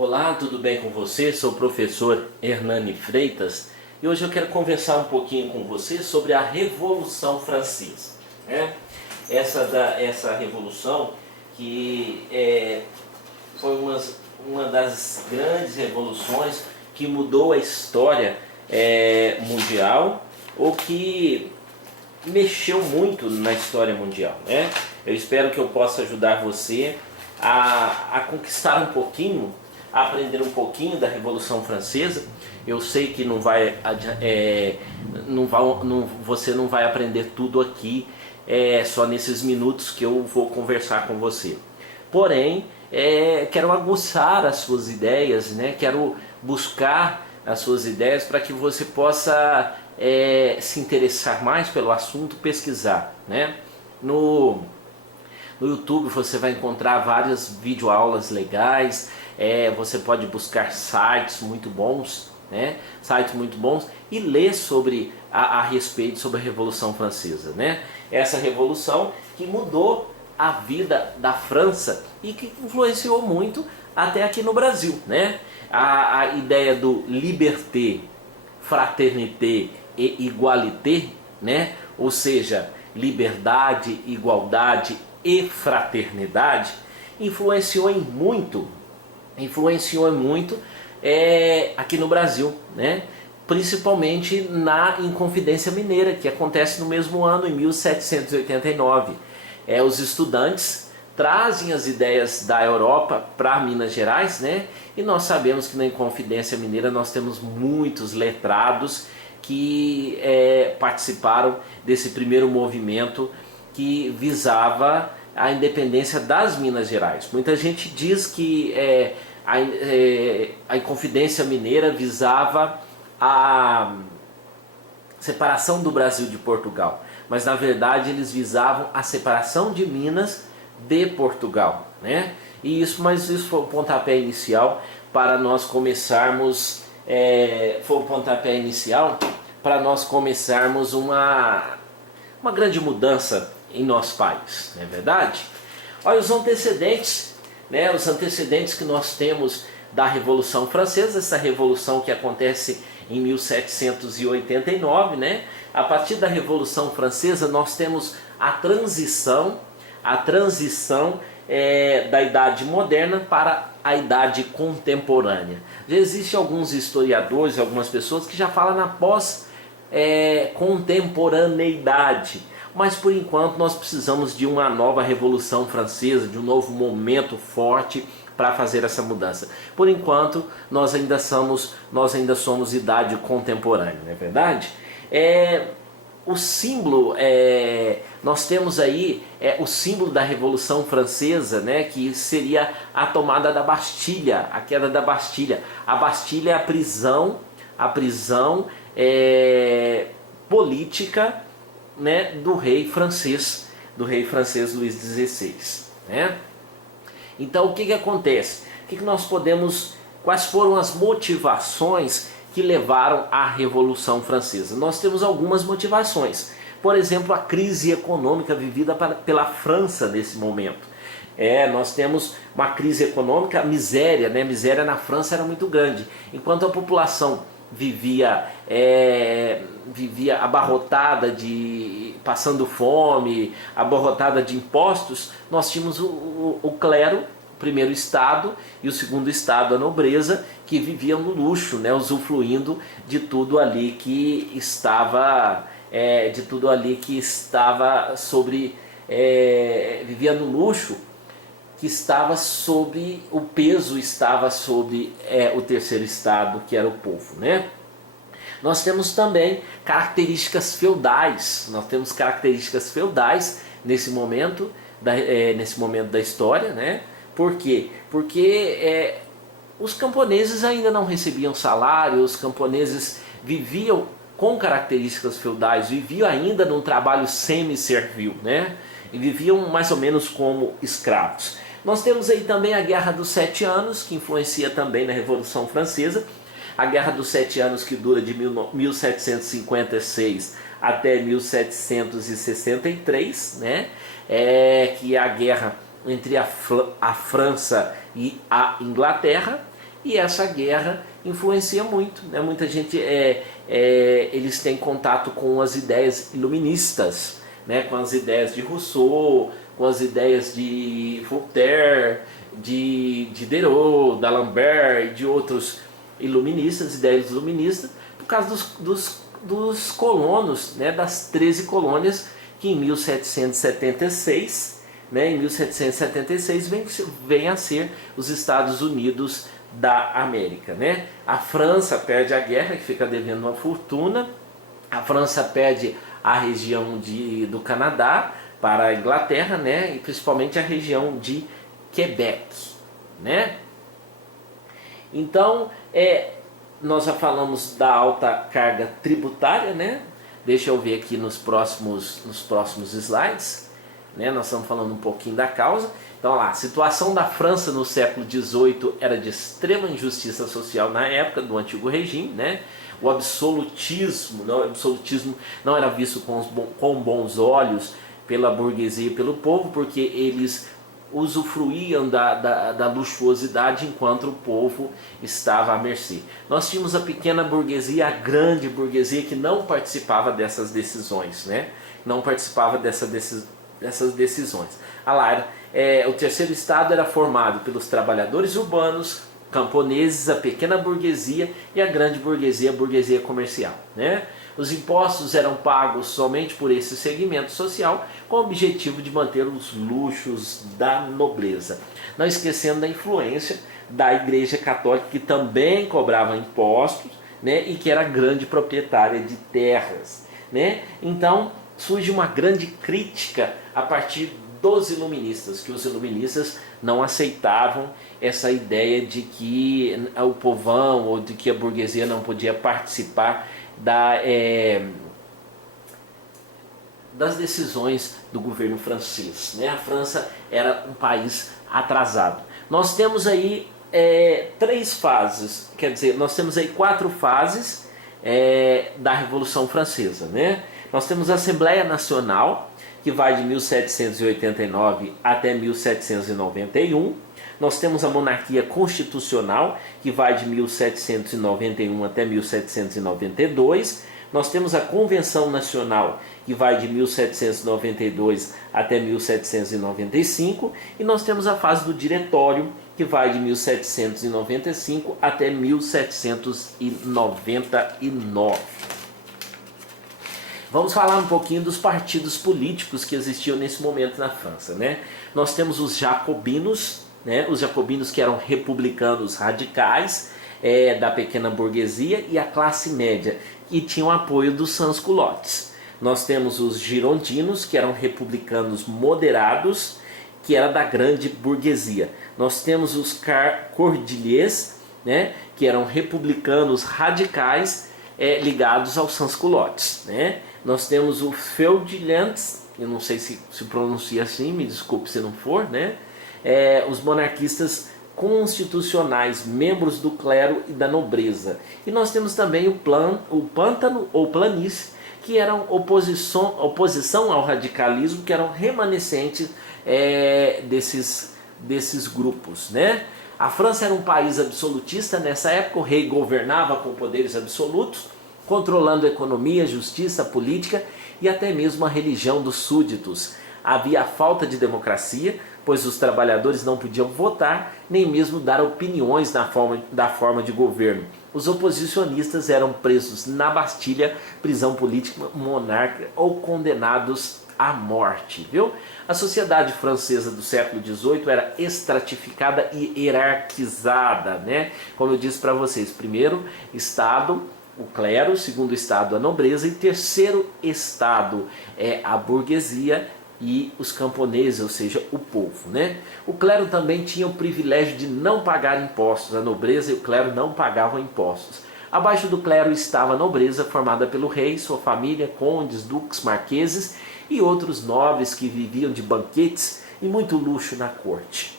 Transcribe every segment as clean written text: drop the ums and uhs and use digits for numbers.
Olá, tudo bem com você? Sou o professor Hernani Freitas e hoje eu quero conversar um pouquinho com você sobre a Revolução Francesa, né? Essa revolução que foi uma das grandes revoluções que mudou a história mundial, ou que mexeu muito na história mundial, né? Eu espero que eu possa ajudar você a conquistar um pouquinho, a aprender um pouquinho da Revolução Francesa. Eu sei que você não vai aprender tudo aqui só nesses minutos que eu vou conversar com você. Porém, quero aguçar as suas ideias, né? Quero buscar as suas ideias para que você possa se interessar mais pelo assunto, pesquisar, né? No YouTube você vai encontrar várias videoaulas legais, você pode buscar sites muito bons, né? Sites muito bons, e ler a respeito sobre a Revolução Francesa, né? Essa revolução que mudou a vida da França e que influenciou muito até aqui no Brasil, né? A ideia do liberté, fraternité e igualité, né? Ou seja, liberdade, igualdade e fraternidade, influenciou muito aqui no Brasil, né? Principalmente na Inconfidência Mineira, que acontece no mesmo ano, em 1789. Os estudantes trazem as ideias da Europa para Minas Gerais, né? E nós sabemos que na Inconfidência Mineira nós temos muitos letrados que participaram desse primeiro movimento que visava a independência das Minas Gerais. Muita gente diz que a Inconfidência Mineira visava a separação do Brasil de Portugal, mas na verdade eles visavam a separação de Minas de Portugal, né? Mas isso foi o pontapé inicial para nós começarmos uma grande mudança em nosso país, não é verdade? Olha os antecedentes, né? Os antecedentes que nós temos da Revolução Francesa, essa revolução que acontece em 1789, né? A partir da Revolução Francesa nós temos a transição da Idade Moderna para a Idade Contemporânea. Já existem alguns historiadores, algumas pessoas que já falam na pós-contemporaneidade, mas por enquanto nós precisamos de uma nova Revolução Francesa, de um novo momento forte para fazer essa mudança. Por enquanto nós ainda somos Idade Contemporânea, não é verdade? O símbolo, nós temos aí o símbolo da Revolução Francesa, né, que seria a tomada da Bastilha, a queda da Bastilha. A Bastilha é a prisão política, né, do rei francês Luís XVI, né? Então o que acontece? Quais foram as motivações que levaram à Revolução Francesa? Nós temos algumas motivações. Por exemplo, a crise econômica vivida pela França nesse momento. Nós temos uma crise econômica, a miséria, né? A miséria na França era muito grande. Enquanto a população vivia abarrotada, passando fome, abarrotada de impostos, nós tínhamos o clero, o primeiro estado, e o segundo estado, a nobreza, que viviam no luxo, né, usufruindo de tudo ali que estava vivia no luxo, que estava sobre o peso, estava sobre o terceiro estado, que era o povo, né? Nós temos também características feudais. Nesse momento da história, né? Por quê? Porque os camponeses ainda não recebiam salário, os camponeses viviam com características feudais, viviam ainda num trabalho semi-servil, né? E viviam mais ou menos como escravos. Nós temos aí também a Guerra dos 7 Anos, que influencia também na Revolução Francesa. A Guerra dos 7 Anos, que dura de 1756 até 1763, né? Que é a guerra entre a França e a Inglaterra. E essa guerra influencia muito, né? Muita gente eles têm contato com as ideias iluministas, né? Com as ideias de Rousseau, com as ideias de Voltaire, de Diderot, d'Alembert e de outros iluministas, ideias iluministas, por causa dos colonos, né? Das 13 colônias que em 1776, né? Em 1776 vem a ser os Estados Unidos da América, né? A França perde a guerra, que fica devendo uma fortuna. A França perde a região do Canadá para a Inglaterra, né? E principalmente a região de Quebec, né? Então, nós já falamos da alta carga tributária, né? Deixa eu ver aqui nos próximos slides, né? Nós estamos falando um pouquinho da causa. Então, lá, a situação da França no século XVIII era de extrema injustiça social na época do antigo regime, né? O absolutismo não era visto com bons olhos pela burguesia e pelo povo, porque eles usufruíam da luxuosidade enquanto o povo estava à mercê. Nós tínhamos a pequena burguesia, a grande burguesia, que não participava dessas decisões, né? Não participava dessas decisões. O terceiro estado era formado pelos trabalhadores urbanos, camponeses, a pequena burguesia e a grande burguesia, a burguesia comercial, né? Os impostos eram pagos somente por esse segmento social, com o objetivo de manter os luxos da nobreza. Não esquecendo da influência da Igreja Católica, que também cobrava impostos, né? E que era grande proprietária de terras, né? Então surge uma grande crítica a partir dos iluministas, que os iluministas não aceitavam essa ideia de que o povão ou de que a burguesia não podia participar das decisões do governo francês, né? A França era um país atrasado. Nós temos aí 3 fases, quer dizer, nós temos aí 4 fases da Revolução Francesa, né? Nós temos a Assembleia Nacional, que vai de 1789 até 1791. Nós temos a monarquia constitucional, que vai de 1791 até 1792. Nós temos a Convenção Nacional, que vai de 1792 até 1795. E nós temos a fase do Diretório, que vai de 1795 até 1799. Vamos falar um pouquinho dos partidos políticos que existiam nesse momento na França, né? Nós temos os jacobinos, né? Os jacobinos, que eram republicanos radicais da pequena burguesia, e a classe média, que tinham apoio dos sans-culottes. Nós temos os girondinos, que eram republicanos moderados, que era da grande burguesia. Nós temos os cordeliers, né? Que eram republicanos radicais ligados aos sans-culottes, né? Nós temos os feudilants, eu não sei se pronuncia assim, me desculpe se não for, né? Os monarquistas constitucionais, membros do clero e da nobreza. E nós temos também o pântano ou planície, que eram oposição ao radicalismo, que eram remanescentes desses grupos, né? A França era um país absolutista nessa época, o rei governava com poderes absolutos, controlando a economia, justiça, política e até mesmo a religião dos súditos. Havia falta de democracia, pois os trabalhadores não podiam votar, nem mesmo dar opiniões da forma de governo. Os oposicionistas eram presos na Bastilha, prisão política monárquica, ou condenados à morte, viu? A sociedade francesa do século XVIII era estratificada e hierarquizada, né? Como eu disse para vocês, primeiro estado, o clero, segundo estado, a nobreza, e terceiro estado a burguesia e os camponeses, ou seja, o povo, né? O clero também tinha o privilégio de não pagar impostos. A nobreza e o clero não pagavam impostos. Abaixo do clero estava a nobreza, formada pelo rei, sua família, condes, duques, marqueses e outros nobres que viviam de banquetes e muito luxo na corte.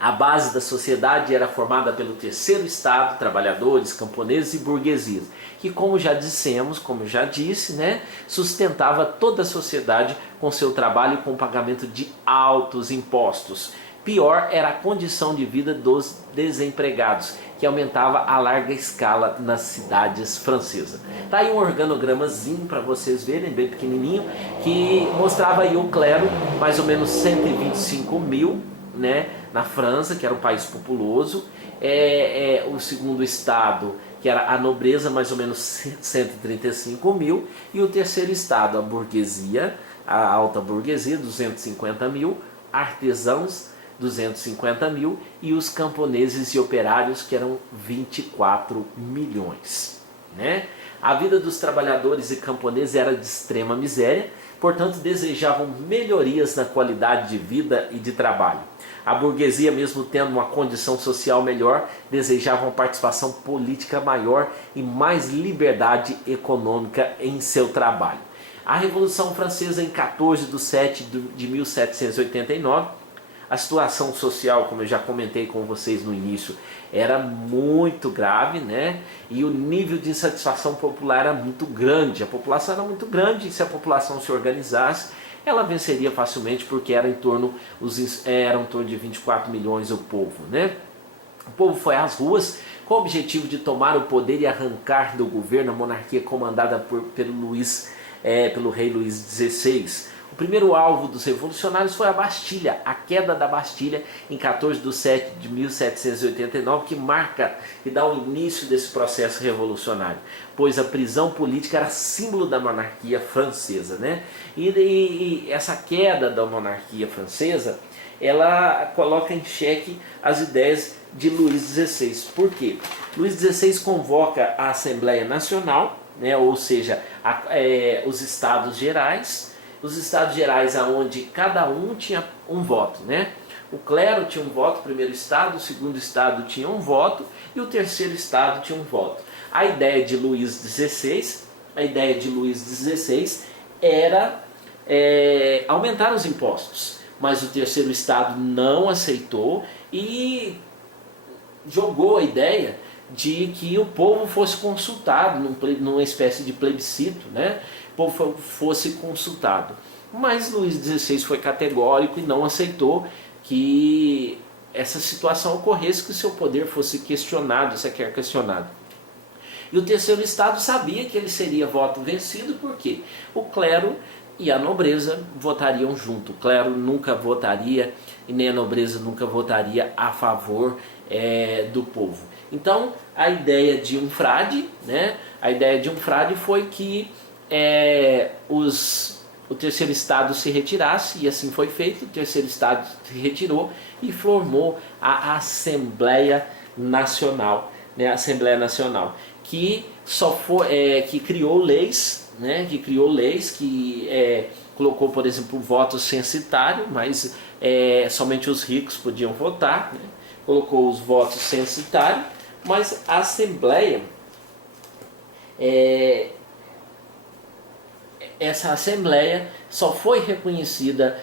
A base da sociedade era formada pelo terceiro estado, trabalhadores, camponeses e burguesias, que, como já dissemos, como já disse, né, sustentava toda a sociedade com seu trabalho e com o pagamento de altos impostos. Pior era a condição de vida dos desempregados, que aumentava a larga escala nas cidades francesas. Tá aí um organogramazinho para vocês verem, bem pequenininho, que mostrava aí o clero, mais ou menos 125 mil, né, na França, que era um país populoso. O segundo estado, que era a nobreza, mais ou menos 135 mil, e o terceiro estado, a burguesia, a alta burguesia, 250 mil, artesãos, 250 mil, e os camponeses e operários, que eram 24 milhões. Né? A vida dos trabalhadores e camponeses era de extrema miséria, portanto desejavam melhorias na qualidade de vida e de trabalho. A burguesia, mesmo tendo uma condição social melhor, desejava uma participação política maior e mais liberdade econômica em seu trabalho. A Revolução Francesa, em 14 de setembro de 1789, a situação social, como eu já comentei com vocês no início, era muito grave, né? E o nível de insatisfação popular era muito grande. A população era muito grande, e se a população se organizasse, ela venceria facilmente, porque eram em torno de 24 milhões o povo, né? O povo foi às ruas com o objetivo de tomar o poder e arrancar do governo a monarquia comandada pelo rei Luís XVI. O primeiro alvo dos revolucionários foi a Bastilha, a queda da Bastilha em 14 de setembro de 1789, que marca e dá o início desse processo revolucionário, pois a prisão política era símbolo da monarquia francesa, né? E essa queda da monarquia francesa, ela coloca em xeque as ideias de Luís XVI. Por quê? Luís XVI convoca a Assembleia Nacional, né? Ou seja, os Estados Gerais, onde cada um tinha um voto, né? O clero tinha um voto, o primeiro estado, o segundo estado tinha um voto e o terceiro estado tinha um voto. A ideia de Luís XVI era aumentar os impostos, mas o terceiro estado não aceitou e jogou a ideia de que o povo fosse consultado numa espécie de plebiscito, né? O povo fosse consultado. Mas Luís XVI foi categórico e não aceitou que essa situação ocorresse, que o seu poder fosse questionado, sequer questionado. E o terceiro estado sabia que ele seria voto vencido, porque o clero e a nobreza votariam junto. O clero nunca votaria e nem a nobreza nunca votaria a favor do povo. Então a ideia de um frade, né? A ideia de um frade foi que o terceiro estado se retirasse, e assim foi feito. O terceiro estado se retirou e formou a Assembleia Nacional, né? A Assembleia Nacional, que que criou leis, né? Que colocou, por exemplo, o voto censitário, mas somente os ricos podiam votar, né? Colocou os votos censitários, mas a Assembleia, essa Assembleia só foi reconhecida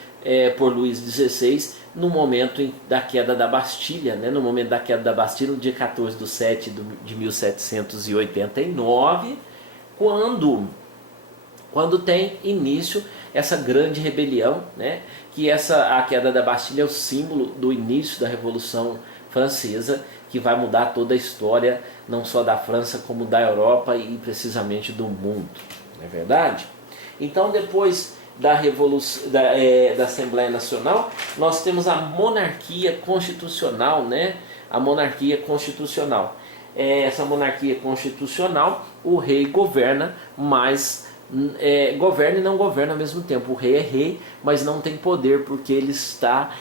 por Luís XVI no momento da queda da Bastilha, né? No momento da queda da Bastilha, no dia 14 de setembro de 1789, quando tem início essa grande rebelião, né? Que a queda da Bastilha é o símbolo do início da Revolução Francesa, que vai mudar toda a história, não só da França, como da Europa e precisamente do mundo, não é verdade? Então, depois da Assembleia Nacional, nós temos a monarquia constitucional, né? A monarquia constitucional. Essa monarquia constitucional, o rei governa, mas governa e não governa ao mesmo tempo. O rei é rei, mas não tem poder, porque ele está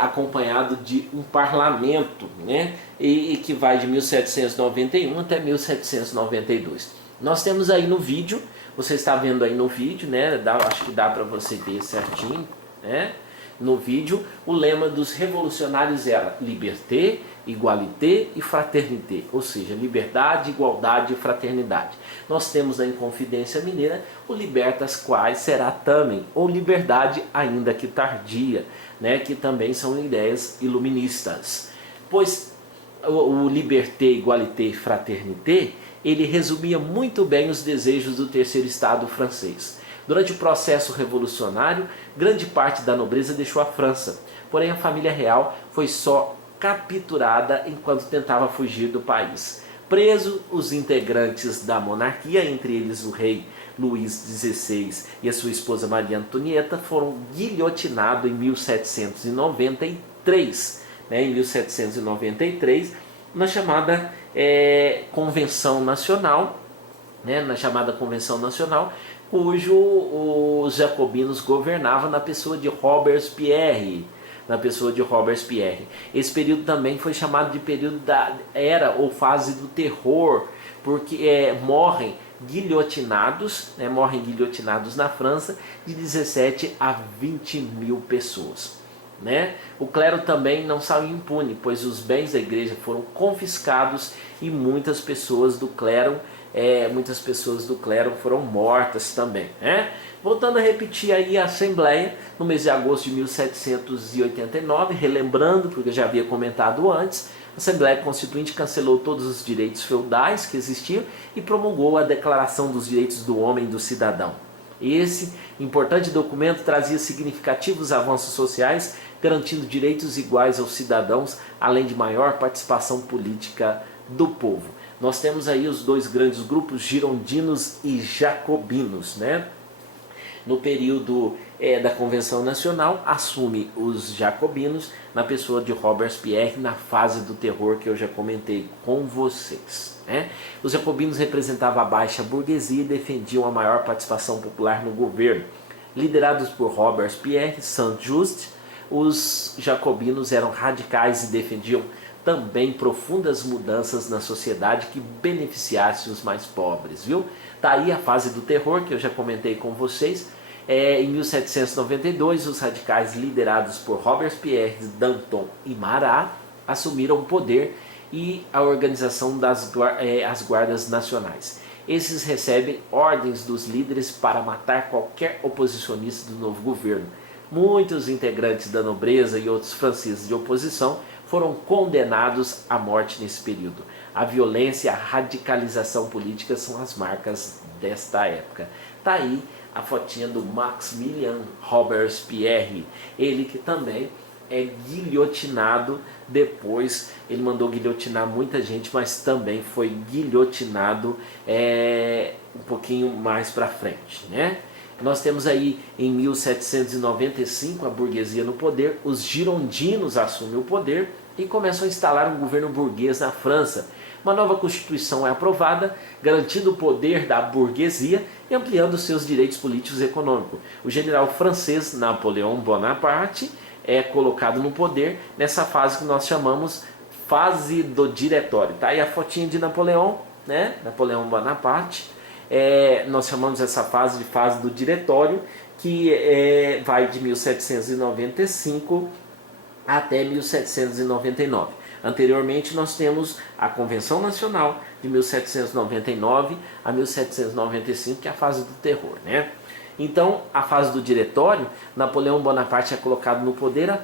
acompanhado de um parlamento, né? E que vai de 1791 até 1792. Nós temos aí no vídeo, você está vendo aí no vídeo, né? Acho que dá para você ver certinho, né? No vídeo, o lema dos revolucionários era liberté, igualité e fraternité, ou seja, liberdade, igualdade e fraternidade. Nós temos a Inconfidência Mineira, o libertas quae será tamen, ou liberdade ainda que tardia, né? Que também são ideias iluministas. Pois o liberté, igualité e fraternité, ele resumia muito bem os desejos do terceiro estado francês. Durante o processo revolucionário, grande parte da nobreza deixou a França, porém a família real foi só capturada enquanto tentava fugir do país. Preso, os integrantes da monarquia, entre eles o rei Luís XVI e a sua esposa Maria Antonieta, foram guilhotinados em 1793. Em 1793, na chamada Convenção Nacional, cujo os jacobinos governavam na pessoa de Robespierre. Esse período também foi chamado de período da era ou fase do terror, porque morrem guilhotinados na França de 17 a 20 mil pessoas. O clero também não saiu impune, pois os bens da igreja foram confiscados e muitas pessoas do clero foram mortas também. Voltando a repetir aí a Assembleia, no mês de agosto de 1789, relembrando, porque eu já havia comentado antes, a Assembleia Constituinte cancelou todos os direitos feudais que existiam e promulgou a Declaração dos Direitos do Homem e do Cidadão. Esse importante documento trazia significativos avanços sociais, garantindo direitos iguais aos cidadãos, além de maior participação política do povo. Nós temos aí os dois grandes grupos, girondinos e jacobinos. No período da Convenção Nacional, assume os jacobinos na pessoa de Robespierre, na fase do terror que eu já comentei com vocês. Os jacobinos representavam a baixa burguesia e defendiam a maior participação popular no governo. Liderados por Robespierre e Saint-Just, os jacobinos eram radicais e defendiam também profundas mudanças na sociedade que beneficiassem os mais pobres, viu? Tá aí a fase do terror que eu já comentei com vocês. Em 1792, os radicais liderados por Robespierre, Danton e Marat assumiram o poder e a organização das guardas nacionais. Esses recebem ordens dos líderes para matar qualquer oposicionista do novo governo. Muitos integrantes da nobreza e outros franceses de oposição foram condenados à morte nesse período. A violência e a radicalização política são as marcas desta época. Tá aí a fotinha do Maximilien Robespierre, ele que também é guilhotinado depois. Ele mandou guilhotinar muita gente, mas também foi guilhotinado um pouquinho mais para frente, Nós temos aí em 1795 a burguesia no poder, os girondinos assumem o poder e começam a instalar um governo burguês na França. Uma nova constituição é aprovada, garantindo o poder da burguesia e ampliando seus direitos políticos e econômicos. O general francês Napoleão Bonaparte é colocado no poder nessa fase que nós chamamos fase do diretório. Tá aí a fotinha de Napoleão, Napoleão Bonaparte. Nós chamamos essa fase de fase do diretório, que vai de 1795 até 1799. Anteriormente nós temos a Convenção Nacional de 1799 a 1795, que é a fase do terror. Então, a fase do diretório, Napoleão Bonaparte é colocado no poder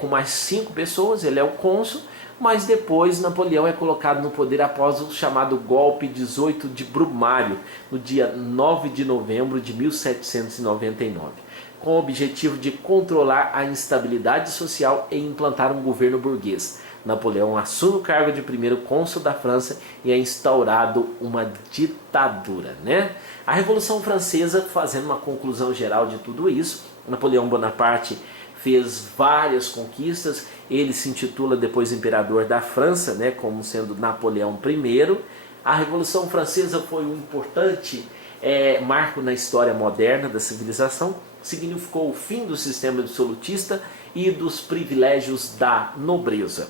com mais 5 pessoas, ele é o cônsul, mas depois Napoleão é colocado no poder após o chamado golpe 18 de Brumário, no dia 9 de novembro de 1799, com o objetivo de controlar a instabilidade social e implantar um governo burguês. Napoleão assume o cargo de primeiro cônsul da França e é instaurado uma ditadura. A Revolução Francesa, fazendo uma conclusão geral de tudo isso, Napoleão Bonaparte fez várias conquistas. Ele se intitula depois imperador da França, como sendo Napoleão I. A Revolução Francesa foi um importante marco na história moderna da civilização. Significou o fim do sistema absolutista e dos privilégios da nobreza.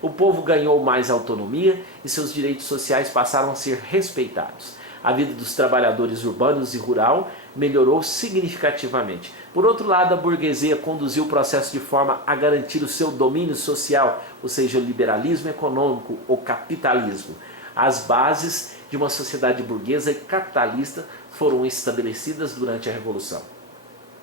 O povo ganhou mais autonomia e seus direitos sociais passaram a ser respeitados. A vida dos trabalhadores urbanos e rural melhorou significativamente. Por outro lado, a burguesia conduziu o processo de forma a garantir o seu domínio social, ou seja, o liberalismo econômico, o capitalismo. As bases de uma sociedade burguesa e capitalista foram estabelecidas durante a Revolução.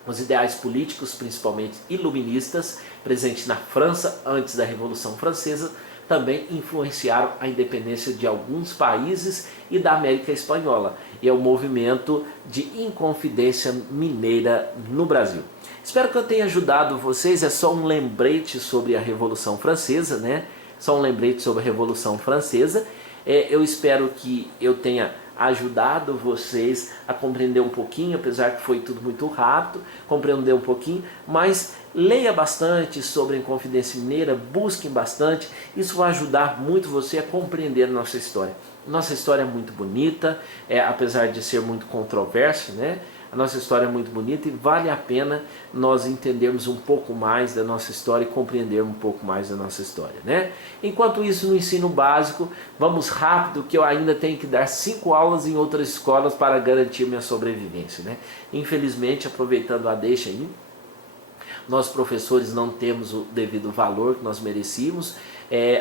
Os ideais políticos, principalmente iluministas, presentes na França antes da Revolução Francesa, também influenciaram a independência de alguns países e da América Espanhola. E é o movimento de Inconfidência Mineira no Brasil. Espero que eu tenha ajudado vocês. É só um lembrete sobre a Revolução Francesa, né? Só um lembrete sobre a Revolução Francesa. Eu espero que eu tenha ajudado vocês a compreender um pouquinho, apesar que foi tudo muito rápido, compreender um pouquinho, mas leia bastante sobre a Inconfidência Mineira, busquem bastante, isso vai ajudar muito você a compreender a nossa história. Nossa história é muito bonita, apesar de ser muito controversa, né? A nossa história é muito bonita e vale a pena nós entendermos um pouco mais da nossa história e compreendermos um pouco mais da nossa história, né? Enquanto isso, no ensino básico, vamos rápido, que eu ainda tenho que dar 5 aulas em outras escolas para garantir minha sobrevivência, né? Infelizmente, aproveitando a deixa aí, nós professores não temos o devido valor que nós merecíamos.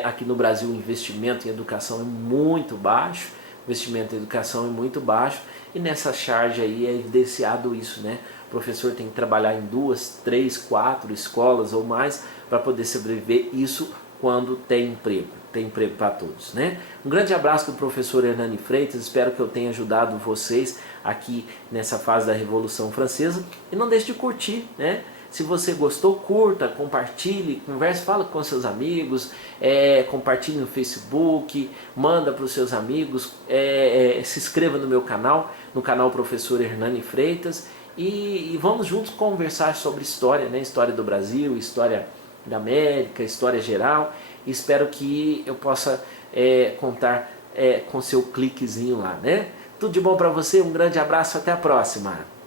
Aqui no Brasil o investimento em educação é muito baixo, e nessa charge aí é evidenciado isso, né? O professor tem que trabalhar em 2, 3, 4 escolas ou mais para poder sobreviver, isso quando tem emprego para todos, né? Um grande abraço do professor Hernani Freitas, espero que eu tenha ajudado vocês aqui nessa fase da Revolução Francesa, e não deixe de curtir, né? Se você gostou, curta, compartilhe, converse, fala com seus amigos, compartilhe no Facebook, manda para os seus amigos, se inscreva no meu canal, no canal Professor Hernani Freitas, e vamos juntos conversar sobre história, né? História do Brasil, história da América, história geral. Espero que eu possa contar com seu cliquezinho lá, né? Tudo de bom para você, um grande abraço, até a próxima!